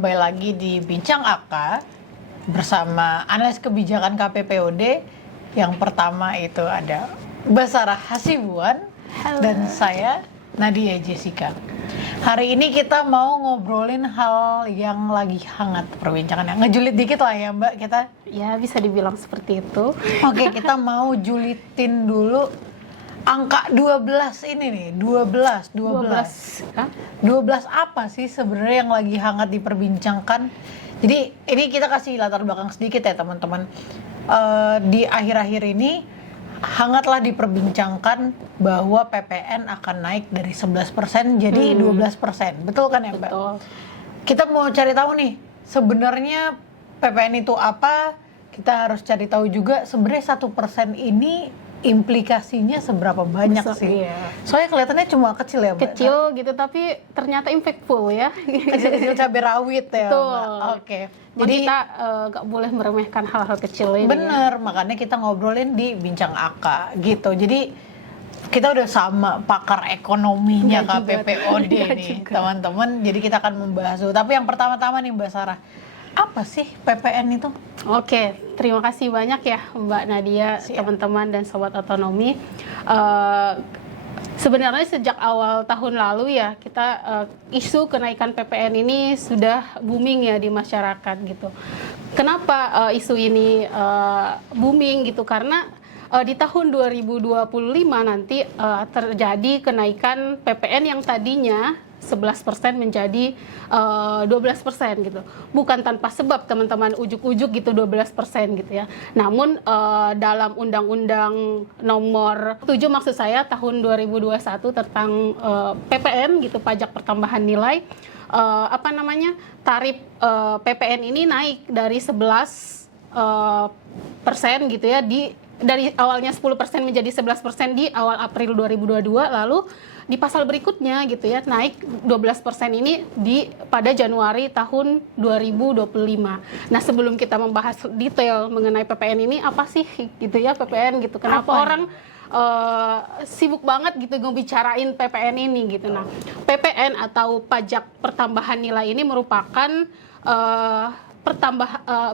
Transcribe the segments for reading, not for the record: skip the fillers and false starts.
kembali lagi di Bincang AK bersama analis kebijakan KPPOD. Yang pertama itu ada Basarah Hasibuan dan saya Nadia Jessica. Hari ini kita mau ngobrolin hal yang lagi hangat perbincangannya. Ngejulit dikit lah ya Mbak kita. Ya bisa dibilang seperti itu. Oke, kita mau julitin dulu angka 12 ini nih, 12. Hah? 12 apa sih sebenarnya yang lagi hangat diperbincangkan? Jadi ini kita kasih latar belakang sedikit ya teman-teman. Di akhir-akhir ini hangatlah diperbincangkan bahwa PPN akan naik dari 11% jadi 12%. Betul kan ya Mbak? Betul. Kita mau cari tahu nih, sebenarnya PPN itu apa? Kita harus cari tahu juga sebenarnya 1% ini implikasinya seberapa banyak Besar, sih? iya. Soalnya kelihatannya cuma kecil ya Mbak? Kecil gitu tapi ternyata impactful ya. Kecil-kecil cabai rawit ya Betul. Mbak? Oke. Jadi kita nggak boleh meremehkan hal-hal kecil ini. Bener, makanya kita ngobrolin di Bincang AK gitu. Jadi kita udah sama pakar ekonominya Nggak juga. KPPOD Nggak nih juga. teman-teman. Jadi kita akan membahas dulu. Tapi yang pertama-tama nih Mbak Sarah, apa sih PPN itu? Oke, terima kasih banyak ya Mbak Nadia, Siap. teman-teman dan Sobat Otonomi. Sebenarnya sejak awal tahun lalu ya kita isu kenaikan PPN ini sudah booming ya di masyarakat gitu. Kenapa isu ini booming gitu? Karena di tahun 2025 nanti terjadi kenaikan PPN yang tadinya 11% menjadi 12% gitu. Bukan tanpa sebab teman-teman, ujuk-ujuk gitu 12% gitu ya. Namun dalam Undang-Undang Nomor 7 maksud saya tahun 2021 tentang PPN gitu, pajak pertambahan nilai, tarif PPN ini naik dari 11% gitu ya, dari awalnya 10% menjadi 11% di awal April 2022, lalu di pasal berikutnya gitu ya naik 12% ini pada Januari tahun 2025. Nah, sebelum kita membahas detail mengenai PPN ini, apa sih gitu ya PPN gitu. Kenapa orang sibuk banget gitu ngebicarain PPN ini gitu. Nah, PPN atau pajak pertambahan nilai ini merupakan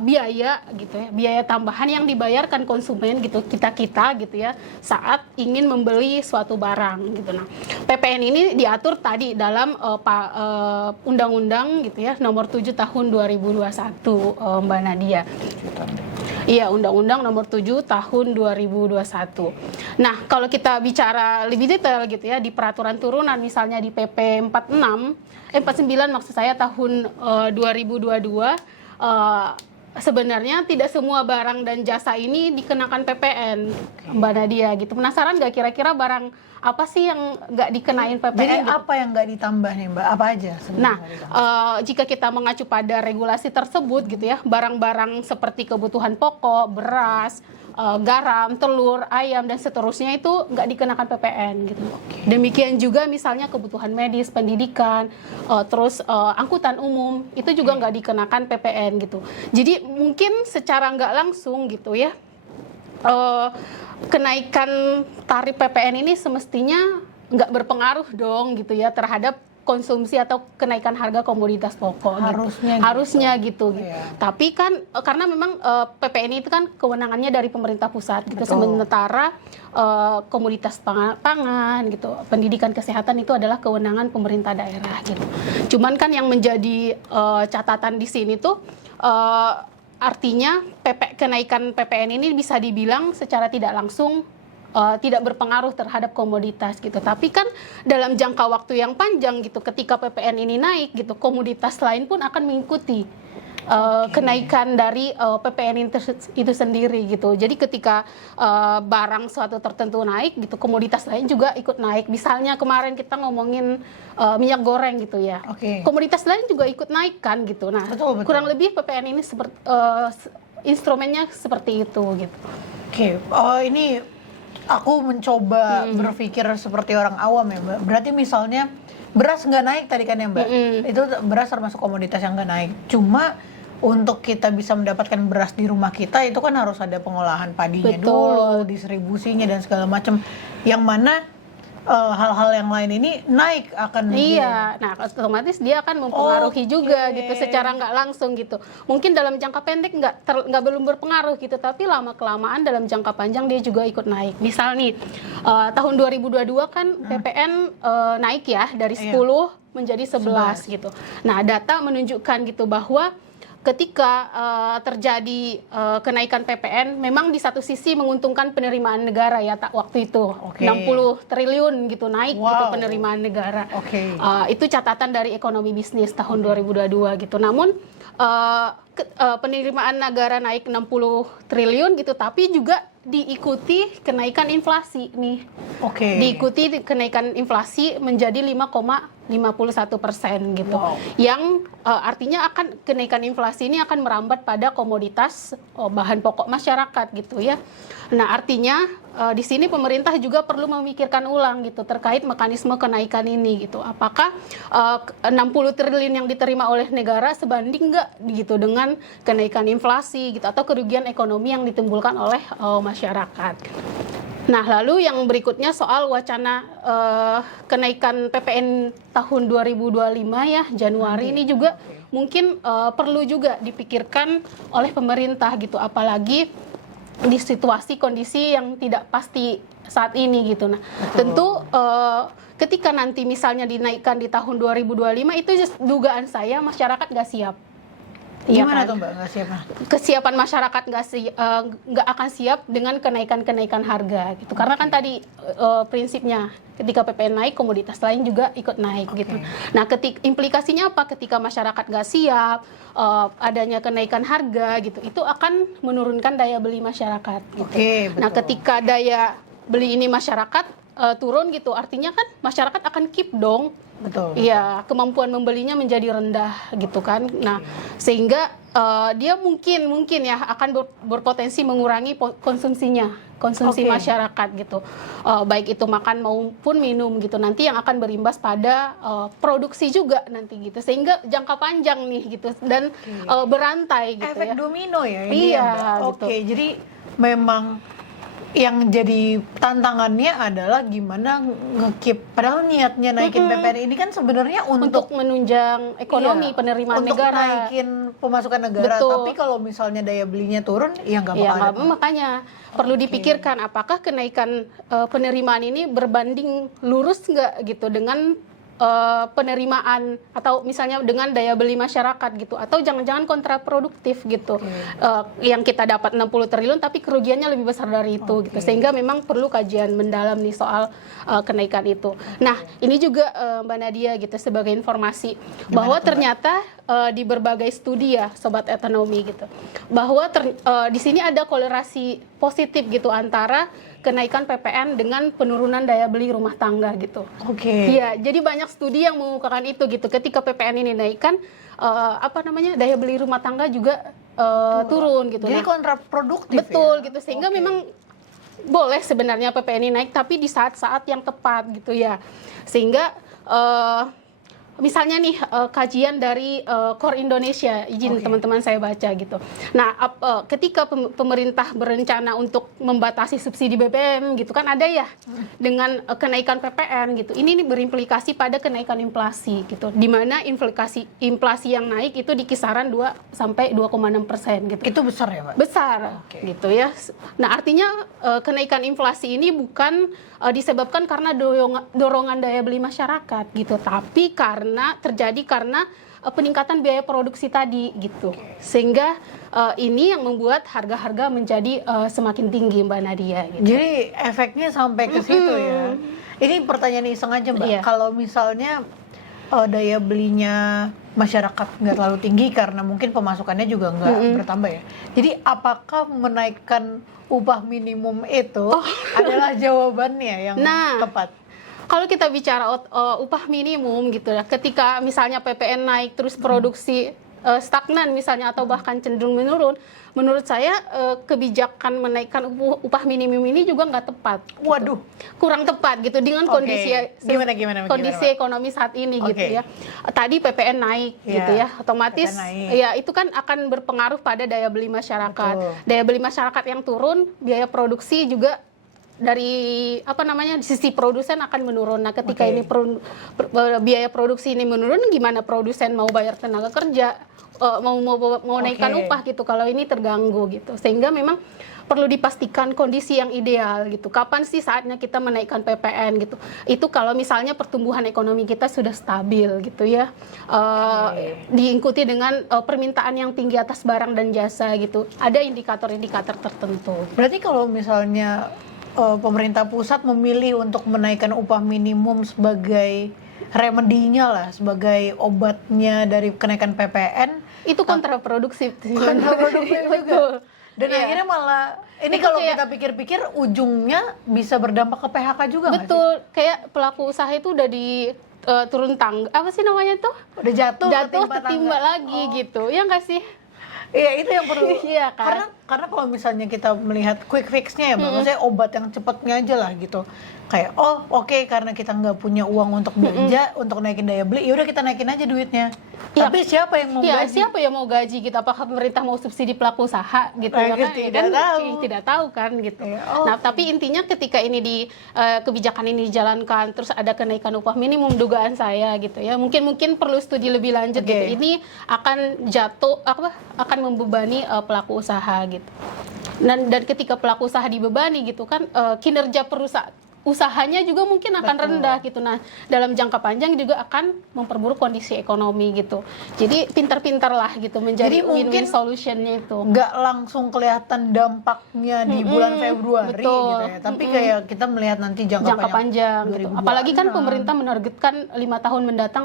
biaya gitu ya, biaya tambahan yang dibayarkan konsumen gitu, kita gitu ya, saat ingin membeli suatu barang gitu. Nah, PPN ini diatur tadi dalam undang-undang gitu ya nomor 7 tahun 2021 Mbak Nadia. Iya, Undang-Undang nomor 7 tahun 2021. Nah, kalau kita bicara lebih detail gitu ya, di peraturan turunan misalnya di PP 49 maksud saya tahun 2022, sebenarnya tidak semua barang dan jasa ini dikenakan PPN, Mbak Nadia gitu. Penasaran nggak kira-kira barang apa sih yang nggak dikenain PPN? Jadi gitu? apa yang nggak ditambah nih Mbak? Apa aja sebenarnya? Nah, nggak ditambah? jika kita mengacu pada regulasi tersebut gitu ya, barang-barang seperti kebutuhan pokok, beras, garam, telur, ayam dan seterusnya itu nggak dikenakan PPN gitu. Demikian juga misalnya kebutuhan medis, pendidikan, terus angkutan umum itu juga nggak dikenakan PPN gitu. Jadi mungkin secara nggak langsung gitu ya, kenaikan tarif PPN ini semestinya nggak berpengaruh dong gitu ya terhadap konsumsi atau kenaikan harga komoditas pokok. Harusnya gitu. Iya. Tapi kan karena memang PPN itu kan kewenangannya dari pemerintah pusat gitu. Betul. Sementara komoditas pangan gitu, pendidikan kesehatan itu adalah kewenangan pemerintah daerah gitu. Cuman kan yang menjadi catatan di sini tuh artinya kenaikan PPN ini bisa dibilang secara tidak langsung tidak berpengaruh terhadap komoditas gitu. Tapi kan dalam jangka waktu yang panjang gitu, ketika PPN ini naik gitu, komoditas lain pun akan mengikuti kenaikan dari PPN itu sendiri gitu. Jadi ketika barang suatu tertentu naik gitu, komoditas lain juga ikut naik. Misalnya kemarin kita ngomongin minyak goreng gitu ya. Komoditas lain juga ikut naik kan gitu. Nah, Betul. kurang lebih PPN ini seperti instrumennya seperti itu gitu. Ini aku mencoba berpikir seperti orang awam ya Mbak. Berarti misalnya beras nggak naik tadi kan ya Mbak? Itu beras termasuk komoditas yang nggak naik. Cuma untuk kita bisa mendapatkan beras di rumah kita itu kan harus ada pengolahan padinya dulu, distribusinya dan segala macam. Yang mana hal-hal yang lain ini naik akan Iya, nah otomatis dia akan mempengaruhi juga gitu secara nggak langsung gitu. Mungkin dalam jangka pendek nggak belum berpengaruh gitu, tapi lama kelamaan dalam jangka panjang dia juga ikut naik. Misal nih tahun 2022 kan PPN naik ya dari 10 menjadi 11 gitu. Nah data menunjukkan gitu bahwa ketika terjadi kenaikan PPN, memang di satu sisi menguntungkan penerimaan negara ya waktu itu 60 triliun gitu naik gitu penerimaan negara. Itu catatan dari ekonomi bisnis tahun 2022 gitu. Namun penerimaan negara naik 60 triliun gitu, tapi juga diikuti kenaikan inflasi nih. Diikuti kenaikan inflasi menjadi 5,51% gitu. Yang artinya akan kenaikan inflasi ini akan merambat pada komoditas bahan pokok masyarakat gitu ya. Nah, artinya di sini pemerintah juga perlu memikirkan ulang gitu terkait mekanisme kenaikan ini gitu. Apakah 60 triliun yang diterima oleh negara sebanding nggak gitu dengan kenaikan inflasi gitu atau kerugian ekonomi yang ditimbulkan oleh masyarakat. Nah, lalu yang berikutnya soal wacana kenaikan PPN tahun 2025 ya, Januari ini juga mungkin perlu juga dipikirkan oleh pemerintah gitu, apalagi di situasi kondisi yang tidak pasti saat ini gitu. Nah, tentu ketika nanti misalnya dinaikkan di tahun 2025 itu dugaan saya masyarakat nggak siap. Gimana tuh Mbak nggak siap? Kesiapan masyarakat nggak akan siap dengan kenaikan harga gitu. Karena kan tadi prinsipnya ketika PPN naik, komoditas lain juga ikut naik gitu. Nah, implikasinya apa? Ketika masyarakat nggak siap, adanya kenaikan harga gitu, itu akan menurunkan daya beli masyarakat. Gitu. Nah, ketika daya beli ini masyarakat turun gitu, artinya kan masyarakat akan keep dong. Iya, kemampuan membelinya menjadi rendah gitu kan. Nah, sehingga dia mungkin ya akan berpotensi mengurangi konsumsi masyarakat gitu. Baik itu makan maupun minum gitu. Nanti yang akan berimbas pada produksi juga nanti gitu. Sehingga jangka panjang nih gitu dan berantai gitu. Efek domino ya ini. Iya, gitu. Jadi memang yang jadi tantangannya adalah gimana ngekip, padahal niatnya naikin PPN ini kan sebenarnya untuk menunjang ekonomi penerimaan untuk negara, naikin pemasukan negara. Tapi kalau misalnya daya belinya turun, ya nggak bakal. Makanya perlu dipikirkan apakah kenaikan penerimaan ini berbanding lurus nggak gitu dengan penerimaan atau misalnya dengan daya beli masyarakat gitu, atau jangan-jangan kontraproduktif gitu. Yang kita dapat 60 triliun tapi kerugiannya lebih besar dari itu gitu, sehingga memang perlu kajian mendalam nih soal kenaikan itu. Nah, ini juga Mbak Nadia gitu sebagai informasi bahwa ternyata di berbagai studi ya Sobat Ekonomi gitu, bahwa di sini ada korelasi positif gitu antara kenaikan PPN dengan penurunan daya beli rumah tangga gitu. Iya, jadi banyak studi yang mengukakan itu gitu. Ketika PPN ini naikkan, daya beli rumah tangga juga turun gitu. Jadi kontraproduktif. Betul gitu, sehingga memang boleh sebenarnya PPN ini naik, tapi di saat-saat yang tepat gitu ya. Sehingga misalnya nih kajian dari Core Indonesia, izin teman-teman saya baca gitu. Nah, ketika pemerintah berencana untuk membatasi subsidi BBM gitu kan ada ya dengan kenaikan PPN gitu. Ini berimplikasi pada kenaikan inflasi gitu. Di mana inflasi yang naik itu di kisaran 2 sampai 2,6% gitu. Itu besar ya, Pak? Besar gitu ya. Nah, artinya kenaikan inflasi ini bukan disebabkan karena dorongan daya beli masyarakat gitu, tapi terjadi karena peningkatan biaya produksi tadi gitu. Sehingga ini yang membuat harga-harga menjadi semakin tinggi, Mbak Nadia gitu. Jadi efeknya sampai ke situ ya. Ini pertanyaan iseng aja, Mbak. Kalau misalnya daya belinya masyarakat nggak terlalu tinggi karena mungkin pemasukannya juga nggak bertambah ya. Jadi apakah menaikkan upah minimum itu adalah jawabannya yang tepat? Kalau kita bicara upah minimum gitu ya, ketika misalnya PPN naik terus produksi stagnan misalnya atau bahkan cenderung menurun, menurut saya kebijakan menaikkan upah minimum ini juga nggak tepat. Waduh, kurang tepat gitu dengan kondisi ekonomi saat ini gitu ya. Tadi PPN naik gitu ya, otomatis ya itu kan akan berpengaruh pada daya beli masyarakat. Daya beli masyarakat yang turun, biaya produksi juga dari sisi produsen akan menurun. Nah, ketika Oke. ini biaya produksi ini menurun, gimana produsen mau bayar tenaga kerja, mau naikkan Oke. upah gitu kalau ini terganggu gitu. Sehingga memang perlu dipastikan kondisi yang ideal gitu. Kapan sih saatnya kita menaikkan PPN gitu? Itu kalau misalnya pertumbuhan ekonomi kita sudah stabil gitu ya. Diikuti dengan permintaan yang tinggi atas barang dan jasa gitu. Ada indikator-indikator tertentu. Berarti kalau misalnya pemerintah pusat memilih untuk menaikkan upah minimum sebagai remedinya lah, sebagai obatnya dari kenaikan PPN, Itu kontraproduktif. kontraproduktif juga. Betul. Dan Iya. akhirnya malah ini Itu kalau kayak- kita pikir-pikir ujungnya bisa berdampak ke PHK juga nggak sih? Betul, kayak pelaku usaha itu udah di turun tangga, apa sih namanya tuh? Udah jatuh ketimpa ketimba tangga. lagi gitu, ya nggak sih? Iya, itu yang perlu. Iya kan? Karena kalau misalnya kita melihat quick fix-nya ya, Mbak, maksudnya obat yang cepatnya aja lah gitu. Kayak oke, karena kita nggak punya uang untuk belanja, untuk naikin daya beli, yaudah kita naikin aja duitnya. Iya. Tapi siapa yang mau Ya, gaji? siapa yang mau gaji gitu? Apakah pemerintah mau subsidi pelaku usaha gitu? Nah, Karena tidak tahu. tidak tahu kan gitu. Iya, Nah, tapi intinya ketika ini kebijakan ini dijalankan, terus ada kenaikan upah minimum, dugaan saya gitu ya. Mungkin perlu studi lebih lanjut Oke. gitu. Ini akan akan membebani pelaku usaha gitu. Dan ketika pelaku usaha dibebani gitu kan, kinerja usahanya juga mungkin akan Betul. rendah gitu. Nah, dalam jangka panjang juga akan memperburuk kondisi ekonomi gitu. Jadi pintar-pintar lah gitu menjadi Jadi mungkin win-win solutionnya itu. Nggak langsung kelihatan dampaknya di bulan Februari betul. gitu ya. Tapi kayak kita melihat nanti jangka Panjang gitu. 2026. Apalagi kan pemerintah menargetkan 5 tahun mendatang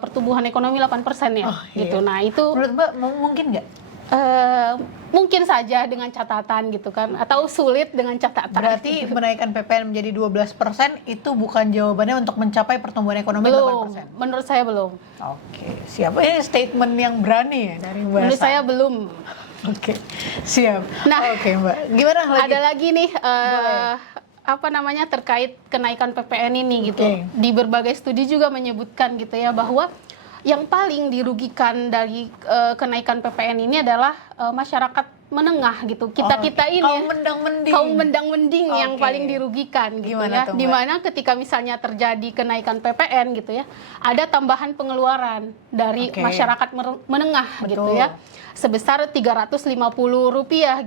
pertumbuhan ekonomi 8% ya Oh, iya. gitu. Nah, itu Menurut Mbak mungkin nggak? mungkin saja dengan catatan gitu kan, atau sulit dengan catatan. Berarti menaikkan PPN menjadi 12% itu bukan jawabannya untuk mencapai pertumbuhan ekonomi belum, 8%. menurut saya belum. Oke, siap. Ini statement yang berani ya dari Mbak. Menurut saya belum. Oke, siap. Nah, oke Mbak. Gimana lagi? Ada lagi nih terkait kenaikan PPN ini gitu. Oke. Di berbagai studi juga menyebutkan gitu ya bahwa yang paling dirugikan dari kenaikan PPN ini adalah masyarakat menengah gitu. Kita ini kaum mendang-mending. kaum mendang-mending yang Oke. paling dirugikan gitu Gimana ya. tuh, Mbak? Dimana ketika misalnya terjadi kenaikan PPN gitu ya, ada tambahan pengeluaran dari Oke. masyarakat menengah gitu Betul. ya, sebesar Rp350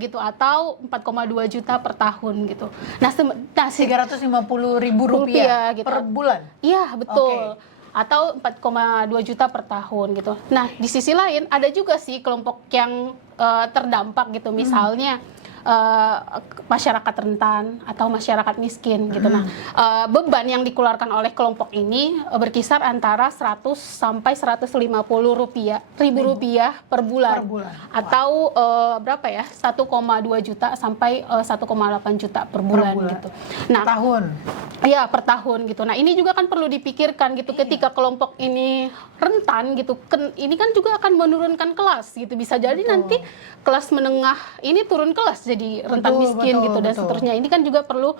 gitu atau 4,2 juta per tahun gitu. Nah, 350.000 rupiah gitu. per bulan. Iya, betul. Atau 4,2 juta per tahun gitu. Nah, di sisi lain ada juga sih kelompok yang terdampak gitu. Misalnya masyarakat rentan atau masyarakat miskin gitu. Nah, beban yang dikeluarkan oleh kelompok ini berkisar antara 100 sampai 150 ribu rupiah per bulan. Per bulan. Atau berapa ya? 1,2 juta sampai 1,8 juta per bulan bulan. gitu. Nah, Tahun. iya, per tahun gitu. Nah, ini juga kan perlu dipikirkan gitu ketika kelompok ini rentan gitu. Ini kan juga akan menurunkan kelas gitu. Bisa jadi nanti kelas menengah ini turun kelas jadi rentan Betul, miskin betul, gitu dan betul. seterusnya. Ini kan juga perlu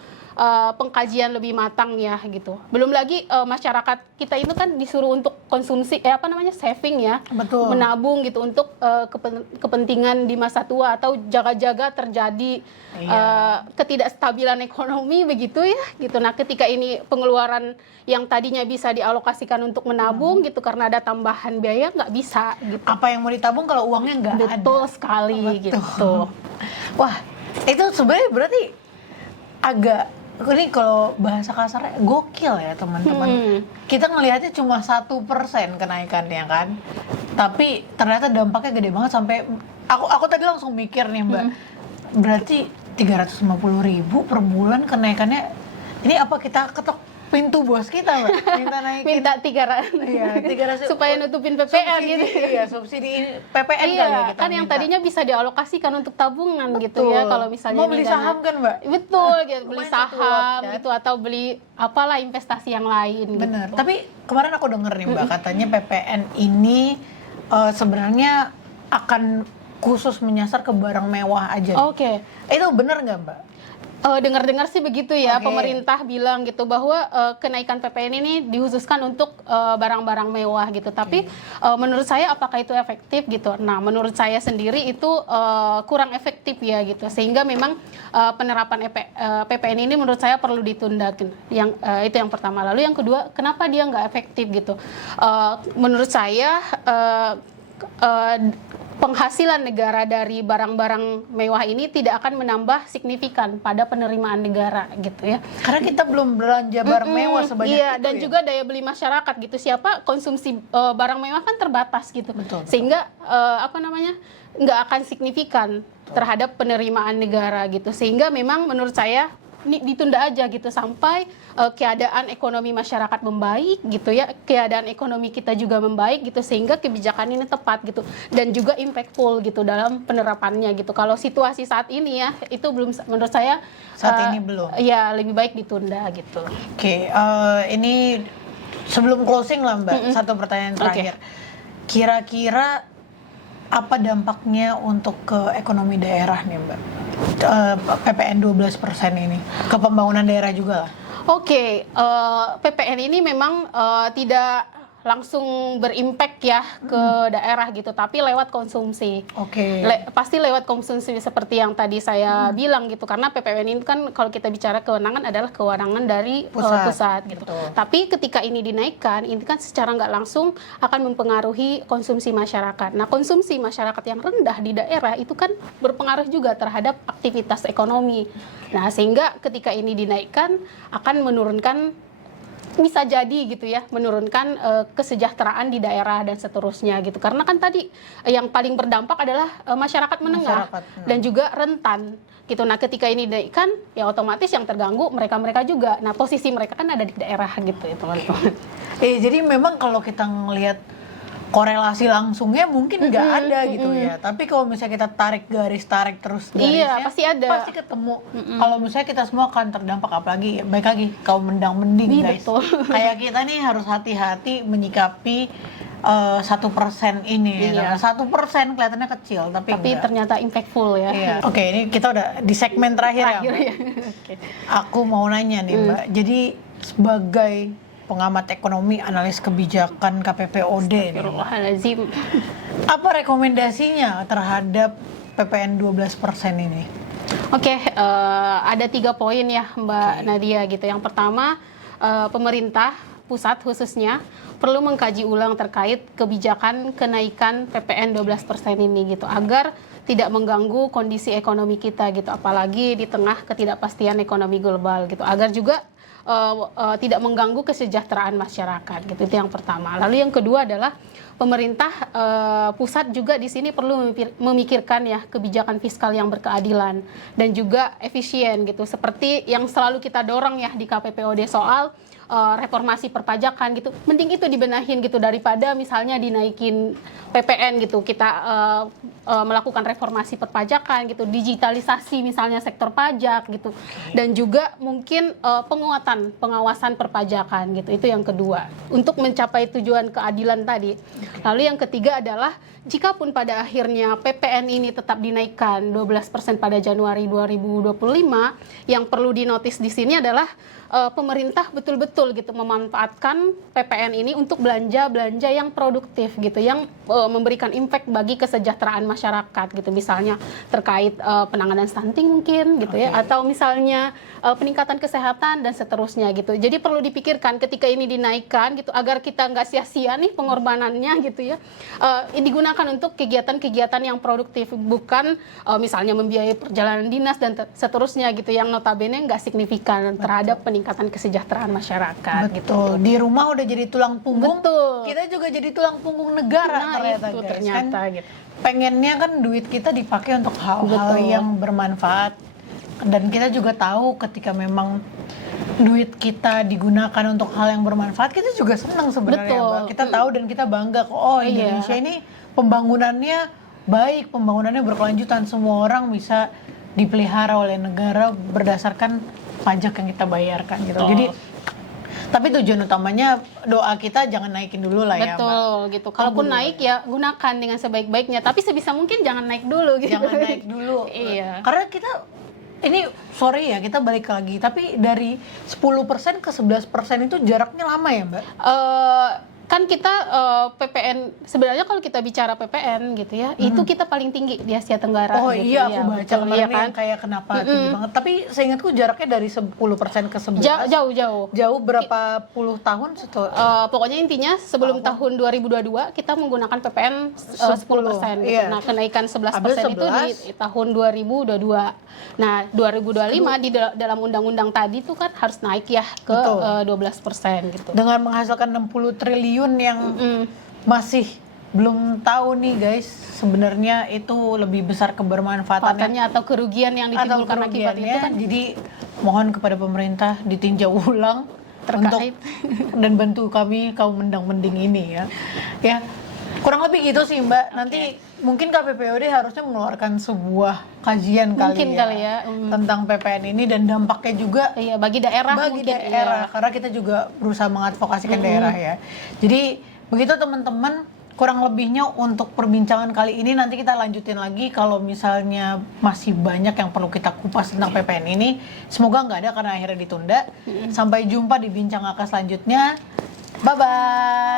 pengkajian lebih matang ya gitu. Belum lagi masyarakat kita itu kan disuruh untuk konsumsi saving ya. Betul. Menabung gitu untuk kepentingan di masa tua atau jaga-jaga terjadi ketidakstabilan ekonomi begitu ya gitu. Nah, ketika ini pengeluaran yang tadinya bisa dialokasikan untuk menabung gitu karena ada tambahan biaya nggak bisa gitu. Apa yang mau ditabung kalau uangnya nggak ada? Betul sekali gitu. Wah, itu sebenarnya berarti agak, ini kalau bahasa kasarnya gokil ya teman-teman. Kita ngelihatnya cuma 1% kenaikannya kan, tapi ternyata dampaknya gede banget sampai aku tadi langsung mikir nih Mbak, berarti 350.000 per bulan kenaikannya. Ini apa kita ketok pintu bos kita Mbak? Minta naikin. Minta 300. Iya, 300 supaya nutupin PPN gitu. Iya, subsidi PPN kali ya Iya, kita kan yang minta. tadinya bisa dialokasikan untuk tabungan gitu ya kalau misalnya mau ini beli dana- saham kan Mbak? Betul, gitu, beli Lumayan satu lot, saham kan? gitu atau beli apalah investasi yang lain Bener. gitu. Tapi kemarin aku denger nih Mbak, katanya PPN ini sebenarnya akan khusus menyasar ke barang mewah aja. Oke. Itu benar nggak, Mbak? Dengar-dengar sih begitu ya, Oke. pemerintah bilang gitu bahwa kenaikan PPN ini dikhususkan untuk barang-barang mewah gitu. Tapi menurut saya apakah itu efektif gitu? Nah, menurut saya sendiri itu kurang efektif ya gitu. Sehingga memang penerapan PPN ini menurut saya perlu ditunda. Yang itu yang pertama. Lalu yang kedua, kenapa dia nggak efektif gitu? Menurut saya penghasilan negara dari barang-barang mewah ini tidak akan menambah signifikan pada penerimaan negara gitu ya. Karena kita belum belanja barang mewah sebanyak iya, itu dan ya? juga daya beli masyarakat gitu. Siapa konsumsi barang mewah kan terbatas gitu. Betul. Sehingga nggak akan signifikan terhadap penerimaan negara gitu. Sehingga memang menurut saya ini ditunda aja gitu sampai keadaan ekonomi masyarakat membaik gitu ya, keadaan ekonomi kita juga membaik gitu sehingga kebijakan ini tepat gitu dan juga impactful gitu dalam penerapannya gitu. Kalau situasi saat ini ya itu belum, menurut saya Saat ini belum. Ya lebih baik ditunda gitu. Oke, ini sebelum closing lah Mbak, satu pertanyaan terakhir. Kira-kira apa dampaknya untuk ke ekonomi daerah nih Mbak? PPN 12% ini, ke pembangunan daerah juga lah. Oke, PPN ini memang tidak langsung berimpact ya ke daerah gitu, tapi lewat konsumsi. Oke. Pasti lewat konsumsi seperti yang tadi saya bilang gitu, karena PPN ini kan kalau kita bicara kewenangan adalah kewenangan dari pusat gitu. Betul. Tapi ketika ini dinaikkan, ini kan secara nggak langsung akan mempengaruhi konsumsi masyarakat. Nah, konsumsi masyarakat yang rendah di daerah itu kan berpengaruh juga terhadap aktivitas ekonomi. Nah, sehingga ketika ini dinaikkan akan menurunkan, bisa jadi gitu ya, menurunkan kesejahteraan di daerah dan seterusnya gitu. Karena kan tadi yang paling berdampak adalah masyarakat menengah dan juga rentan gitu. Nah, ketika ini dinaikkan ya otomatis yang terganggu mereka-mereka juga. Nah, posisi mereka kan ada di daerah gitu ya, teman-teman. Jadi memang kalau kita ngelihat korelasi langsungnya mungkin nggak ada gitu ya. Tapi kalau misalnya kita tarik terus garisnya, Iya, pasti ada. Pasti ketemu. Kalau misalnya kita semua akan terdampak, apalagi baik lagi kaum mendang-mending guys. Betul. Kayak kita nih harus hati-hati menyikapi 1% ini. Iya. 1% kelihatannya kecil, tapi enggak. ternyata impactful ya. Iya. Oke, ini kita udah di segmen terakhir ya. Mbak. ya. Oke. Aku mau nanya nih Mbak. Jadi sebagai pengamat ekonomi, analis kebijakan KPPOD nih, Astagfirullahaladzim. apa rekomendasinya terhadap PPN 12% ini? Oke, ada 3 poin ya Mbak Nadia gitu. Yang pertama, pemerintah pusat khususnya perlu mengkaji ulang terkait kebijakan kenaikan PPN 12% ini gitu, agar tidak mengganggu kondisi ekonomi kita gitu, apalagi di tengah ketidakpastian ekonomi global gitu, agar juga tidak mengganggu kesejahteraan masyarakat gitu. Itu yang pertama. Lalu yang kedua adalah pemerintah pusat juga di sini perlu memikirkan ya kebijakan fiskal yang berkeadilan dan juga efisien gitu, seperti yang selalu kita dorong ya di KPPOD soal reformasi perpajakan gitu. Mending itu dibenahin gitu daripada misalnya dinaikin PPN gitu. Kita melakukan reformasi perpajakan gitu, digitalisasi misalnya sektor pajak gitu. Dan juga mungkin penguatan pengawasan perpajakan gitu. Itu yang kedua. Untuk mencapai tujuan keadilan tadi. Lalu yang ketiga adalah jikapun pada akhirnya PPN ini tetap dinaikkan 12% pada Januari 2025, yang perlu dinotis di sini adalah pemerintah betul-betul gitu memanfaatkan PPN ini untuk belanja yang produktif gitu, yang memberikan impact bagi kesejahteraan masyarakat gitu, misalnya terkait penanganan stunting mungkin gitu ya, atau misalnya peningkatan kesehatan dan seterusnya gitu. Jadi perlu dipikirkan ketika ini dinaikkan gitu, agar kita nggak sia-sia nih pengorbanannya gitu ya, digunakan untuk kegiatan-kegiatan yang produktif, bukan misalnya membiayai perjalanan dinas dan seterusnya gitu, yang notabene nggak signifikan terhadap peningkatan kesejahteraan masyarakat. Betul. Gitu. Di rumah udah jadi tulang punggung. Betul. Kita juga jadi tulang punggung negara ternyata, itu guys. ternyata Kan gitu. pengennya kan duit kita dipakai untuk hal-hal yang bermanfaat. Dan kita juga tahu ketika memang duit kita digunakan untuk hal yang bermanfaat, kita juga senang sebenarnya, Betul. Mbak. Kita tahu dan kita bangga kok, oh Indonesia ini pembangunannya baik, pembangunannya berkelanjutan, semua orang bisa dipelihara oleh negara berdasarkan pajak yang kita bayarkan gitu. Jadi Tapi tujuan utamanya doa kita jangan naikin dulu lah ya, Mbak. Betul gitu. Kalaupun naik ya gunakan dengan sebaik-baiknya, tapi sebisa mungkin jangan naik dulu gitu. Jangan naik dulu. Iya. Karena kita ini sorry ya, kita balik lagi, tapi dari 10% ke 11% itu jaraknya lama ya, Mbak? Kan kita PPN sebenarnya kalau kita bicara PPN gitu ya, itu kita paling tinggi di Asia Tenggara. Oh gitu. iya, aku baca betul, kemarin iya kan? yang kayak kenapa tinggi banget. Tapi seingatku jaraknya dari 10% ke 11. Jauh. Jauh berapa puluh tahun setelah Pokoknya intinya sebelum tahun 2022 kita menggunakan PPN 10%. Gitu. Iya. Nah, kenaikan 11% Habis itu di tahun 2022. Nah, 2025 di dalam undang-undang tadi tuh kan harus naik ya ke 12% gitu. dengan menghasilkan 60 triliun yang masih belum tahu nih guys, sebenarnya itu lebih besar kebermanfaatannya Faktanya atau kerugian yang atau ditimbulkan akibat itu kan jadi mohon kepada pemerintah ditinjau ulang terkait dan bantu kami kaum mendang-mending ini ya kurang lebih gitu sih Mbak. Nanti mungkin KPPOD harusnya mengeluarkan sebuah kajian mungkin kali ya, tentang PPN ini dan dampaknya juga iya bagi daerah karena kita juga berusaha mengadvokasikan daerah ya. Jadi begitu teman-teman, kurang lebihnya untuk perbincangan kali ini. Nanti kita lanjutin lagi kalau misalnya masih banyak yang perlu kita kupas tentang PPN ini. Semoga nggak ada karena akhirnya ditunda. Sampai jumpa di bincang akar selanjutnya. Bye bye.